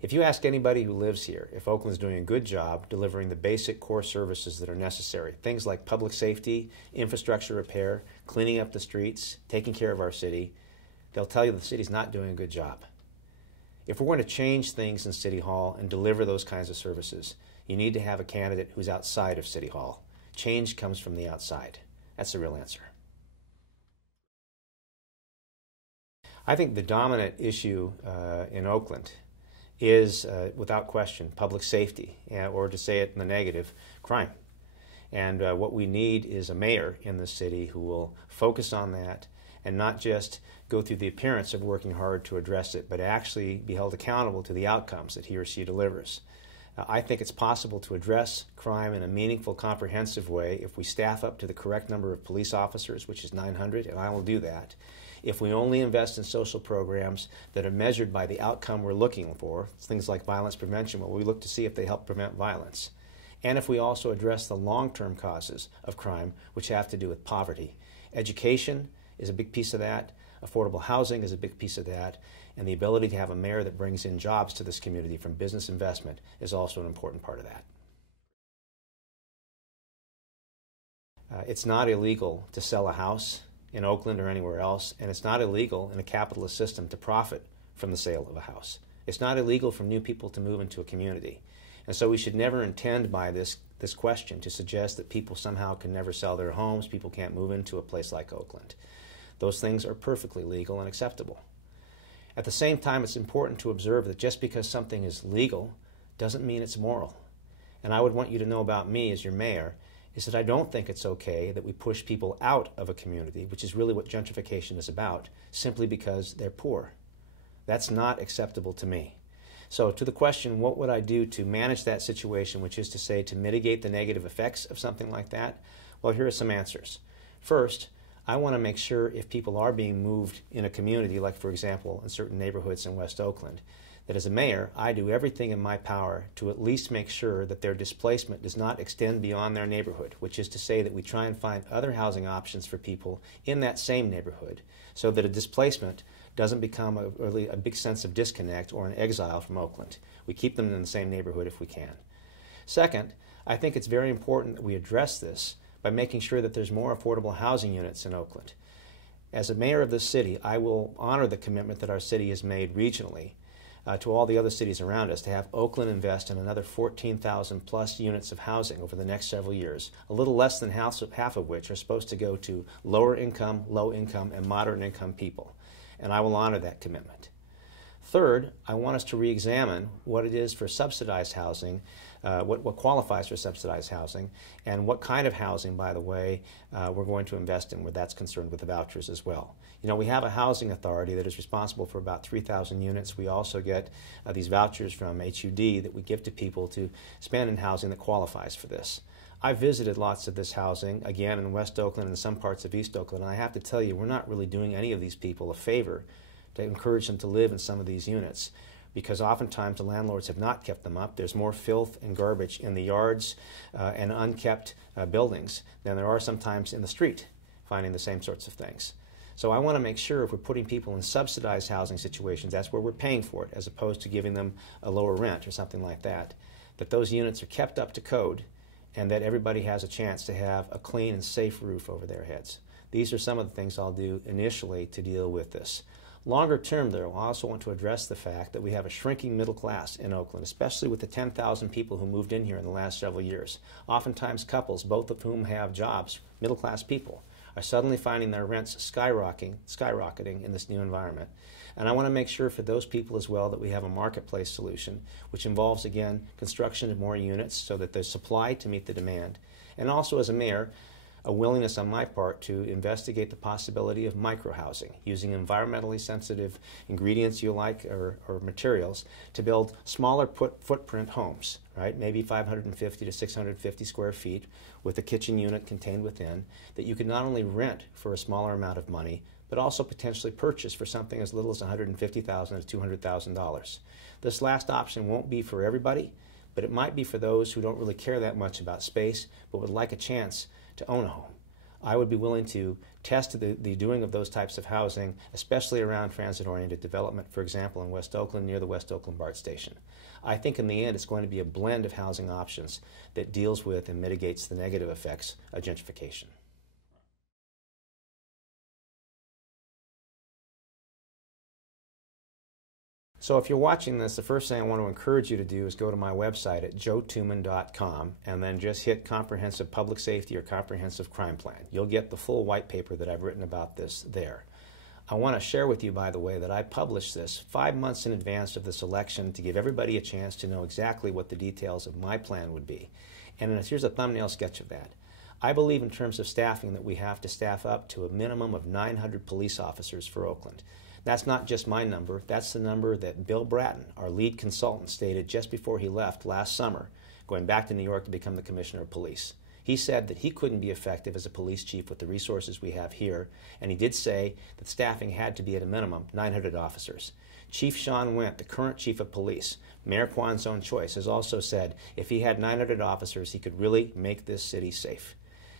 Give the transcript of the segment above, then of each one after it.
If you ask anybody who lives here if Oakland's doing a good job delivering the basic core services that are necessary, things like public safety, infrastructure repair, cleaning up the streets, taking care of our city, they'll tell you the city's not doing a good job. If we're going to change things in City Hall and deliver those kinds of services, you need to have a candidate who's outside of City Hall. Change comes from the outside. That's the real answer. I think the dominant issue in Oakland is, without question, public safety, or to say it in the negative, crime. And what we need is a mayor in the city who will focus on that and not just go through the appearance of working hard to address it, but actually be held accountable to the outcomes that he or she delivers. I think it's possible to address crime in a meaningful, comprehensive way if we staff up to the correct number of police officers, which is 900, and I will do that. If we only invest in social programs that are measured by the outcome we're looking for, things like violence prevention, where we look to see if they help prevent violence. And if we also address the long-term causes of crime, which have to do with poverty. Education is a big piece of that. Affordable housing is a big piece of that. And the ability to have a mayor that brings in jobs to this community from business investment is also an important part of that. It's not illegal to sell a house in Oakland or anywhere else, and it's not illegal in a capitalist system to profit from the sale of a house. It's not illegal for new people to move into a community. And so we should never intend by this question to suggest that people somehow can never sell their homes, people can't move into a place like Oakland. Those things are perfectly legal and acceptable. At the same time, it's important to observe that just because something is legal doesn't mean it's moral. And I would want you to know about me as your mayor is that I don't think it's okay that we push people out of a community, which is really what gentrification is about, simply because they're poor. That's not acceptable to me. So to the question, what would I do to manage that situation, which is to say to mitigate the negative effects of something like that? Well, here are some answers. First, I want to make sure if people are being moved in a community, like for example in certain neighborhoods in West Oakland, that as a mayor, I do everything in my power to at least make sure that their displacement does not extend beyond their neighborhood, which is to say that we try and find other housing options for people in that same neighborhood so that a displacement doesn't become a big sense of disconnect or an exile from Oakland. We keep them in the same neighborhood if we can. Second, I think it's very important that we address this by making sure that there's more affordable housing units in Oakland. As a mayor of this city, I will honor the commitment that our city has made regionally to all the other cities around us to have Oakland invest in another 14,000 plus units of housing over the next several years, a little less than half of which are supposed to go to lower income, low income, and moderate income people. And I will honor that commitment. Third, I want us to re-examine what it is for subsidized housing, what qualifies for subsidized housing, and what kind of housing, by the way, we're going to invest in, where that's concerned with the vouchers as well. You know, we have a housing authority that is responsible for about 3,000 units. We also get these vouchers from HUD that we give to people to spend in housing that qualifies for this. I've visited lots of this housing, again in West Oakland and some parts of East Oakland, and I have to tell you, we're not really doing any of these people a favor to encourage them to live in some of these units, because oftentimes the landlords have not kept them up. There's more filth and garbage in the yards and unkept buildings than there are sometimes in the street, finding the same sorts of things. So I want to make sure if we're putting people in subsidized housing situations, that's where we're paying for it, as opposed to giving them a lower rent or something like that, that those units are kept up to code and that everybody has a chance to have a clean and safe roof over their heads. These are some of the things I'll do initially to deal with this. Longer term, though, I also want to address the fact that we have a shrinking middle class in Oakland, especially with the 10,000 people who moved in here in the last several years. Oftentimes couples, both of whom have jobs, middle class people, are suddenly finding their rents skyrocketing in this new environment. And I want to make sure for those people as well that we have a marketplace solution, which involves, again, construction of more units so that there's supply to meet the demand. And also, as a mayor, a willingness on my part to investigate the possibility of microhousing, using environmentally sensitive ingredients you like or materials to build smaller footprint homes, right? Maybe 550 to 650 square feet with a kitchen unit contained within that you could not only rent for a smaller amount of money, but also potentially purchase for something as little as $150,000 to $200,000. This last option won't be for everybody, but it might be for those who don't really care that much about space, but would like a chance to own a home. I would be willing to test the doing of those types of housing, especially around transit-oriented development, for example, in West Oakland near the West Oakland BART station. I think in the end it's going to be a blend of housing options that deals with and mitigates the negative effects of gentrification. So if you're watching this, the first thing I want to encourage you to do is go to my website at joetuman.com and then just hit Comprehensive Public Safety or Comprehensive Crime Plan. You'll get the full white paper that I've written about this there. I want to share with you, by the way, that I published this 5 months in advance of this election to give everybody a chance to know exactly what the details of my plan would be. And here's a thumbnail sketch of that. I believe in terms of staffing that we have to staff up to a minimum of 900 police officers for Oakland. That's not just my number, that's the number that Bill Bratton, our lead consultant, stated just before he left last summer, going back to New York to become the Commissioner of Police. He said that he couldn't be effective as a police chief with the resources we have here, and he did say that staffing had to be at a minimum 900 officers. Chief Sean Went, the current chief of police, Mayor Kwan's own choice, has also said if he had 900 officers, he could really make this city safe.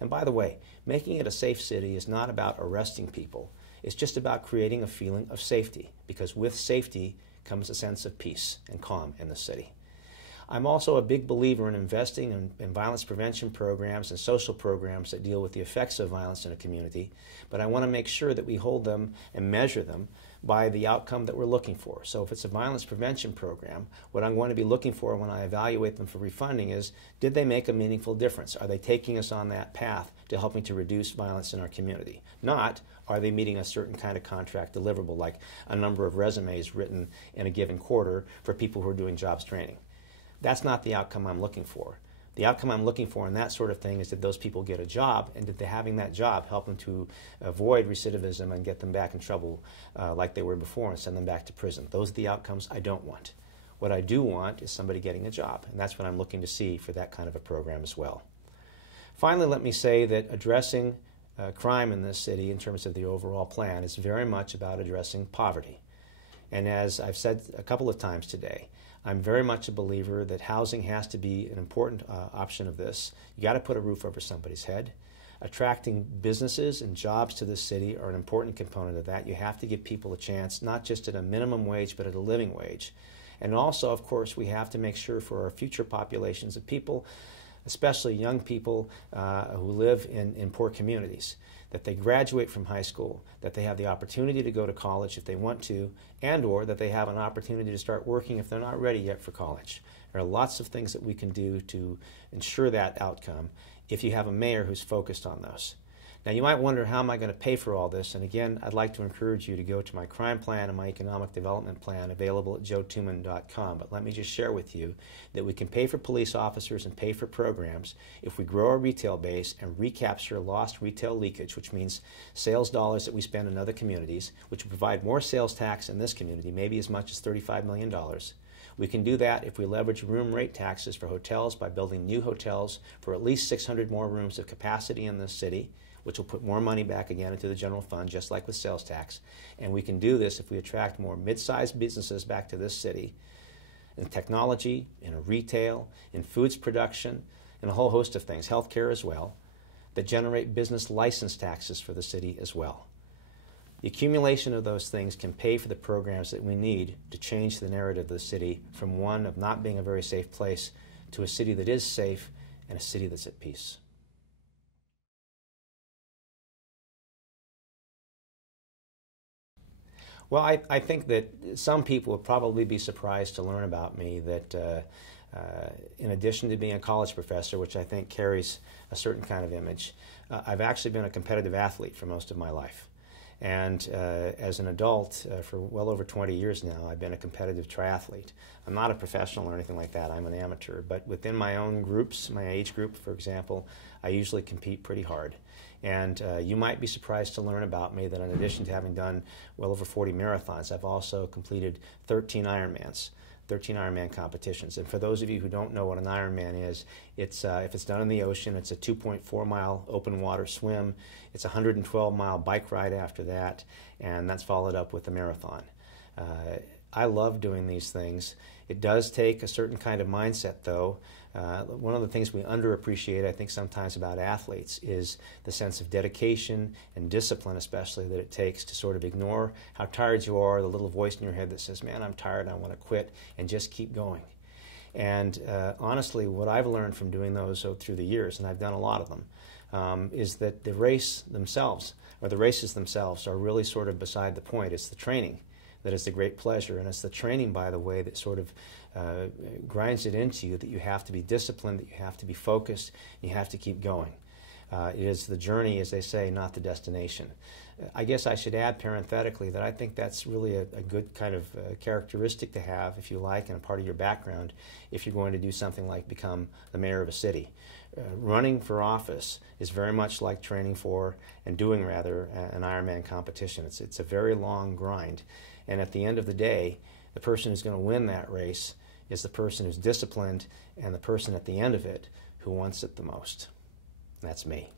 And by the way, making it a safe city is not about arresting people. It's just about creating a feeling of safety, because with safety comes a sense of peace and calm in the city. I'm also a big believer in investing in violence prevention programs and social programs that deal with the effects of violence in a community, but I want to make sure that we hold them and measure them by the outcome that we're looking for. So if it's a violence prevention program, what I'm going to be looking for when I evaluate them for refunding is, did they make a meaningful difference? Are they taking us on that path to helping to reduce violence in our community? Not, are they meeting a certain kind of contract deliverable, like a number of resumes written in a given quarter for people who are doing jobs training? That's not the outcome I'm looking for. The outcome I'm looking for in that sort of thing is, did those people get a job, and did having that job help them to avoid recidivism and get them back in trouble like they were before and send them back to prison? Those are the outcomes I don't want. What I do want is somebody getting a job, and that's what I'm looking to see for that kind of a program as well. Finally, let me say that addressing crime in this city in terms of the overall plan is very much about addressing poverty. And as I've said a couple of times today, I'm very much a believer that housing has to be an important option of this. You got to put a roof over somebody's head. Attracting businesses and jobs to this city are an important component of that. You have to give people a chance, not just at a minimum wage, but at a living wage. And also, of course, we have to make sure for our future populations of people, especially young people who live in poor communities, that they graduate from high school, that they have the opportunity to go to college if they want to, and or that they have an opportunity to start working if they're not ready yet for college. There are lots of things that we can do to ensure that outcome if you have a mayor who's focused on those. Now you might wonder, how am I going to pay for all this? And again, I'd like to encourage you to go to my crime plan and my economic development plan available at joetuman.com. But let me just share with you that we can pay for police officers and pay for programs if we grow our retail base and recapture lost retail leakage, which means sales dollars that we spend in other communities, which will provide more sales tax in this community, maybe as much as $35 million. We can do that if we leverage room rate taxes for hotels by building new hotels for at least 600 more rooms of capacity in this city, which will put more money back again into the general fund, just like with sales tax. And we can do this if we attract more mid-sized businesses back to this city, in technology, in retail, in foods production, and a whole host of things, healthcare as well, that generate business license taxes for the city as well. The accumulation of those things can pay for the programs that we need to change the narrative of the city from one of not being a very safe place to a city that is safe and a city that's at peace. Well, I think that some people would probably be surprised to learn about me that in addition to being a college professor, which I think carries a certain kind of image, I've actually been a competitive athlete for most of my life. And as an adult, for well over 20 years now, I've been a competitive triathlete. I'm not a professional or anything like that. I'm an amateur. But within my own groups, my age group, for example, I usually compete pretty hard. And you might be surprised to learn about me that in addition to having done well over 40 marathons, I've also completed 13 Ironmans. 13 Ironman competitions. And for those of you who don't know what an Ironman is, it's if it's done in the ocean, it's a 2.4-mile open water swim. It's a 112-mile bike ride after that, and that's followed up with a marathon. I love doing these things. It does take a certain kind of mindset, though. One of the things we underappreciate, I think, sometimes about athletes is the sense of dedication and discipline, especially, that it takes to sort of ignore how tired you are, the little voice in your head that says, man, I'm tired, I want to quit, and just keep going. And honestly, what I've learned from doing those through the years, and I've done a lot of them, is that the races themselves are really sort of beside the point. It's the training that is the great pleasure, and it's the training, by the way, that sort of grinds it into you, that you have to be disciplined, that you have to be focused, you have to keep going. It is the journey, as they say, not the destination. I guess I should add parenthetically that I think that's really a good kind of characteristic to have, if you like, and a part of your background if you're going to do something like become the mayor of a city. Running for office is very much like training for, and doing rather, an Ironman competition. It's a very long grind. And at the end of the day, the person who's going to win that race is the person who's disciplined, and the person at the end of it who wants it the most. That's me.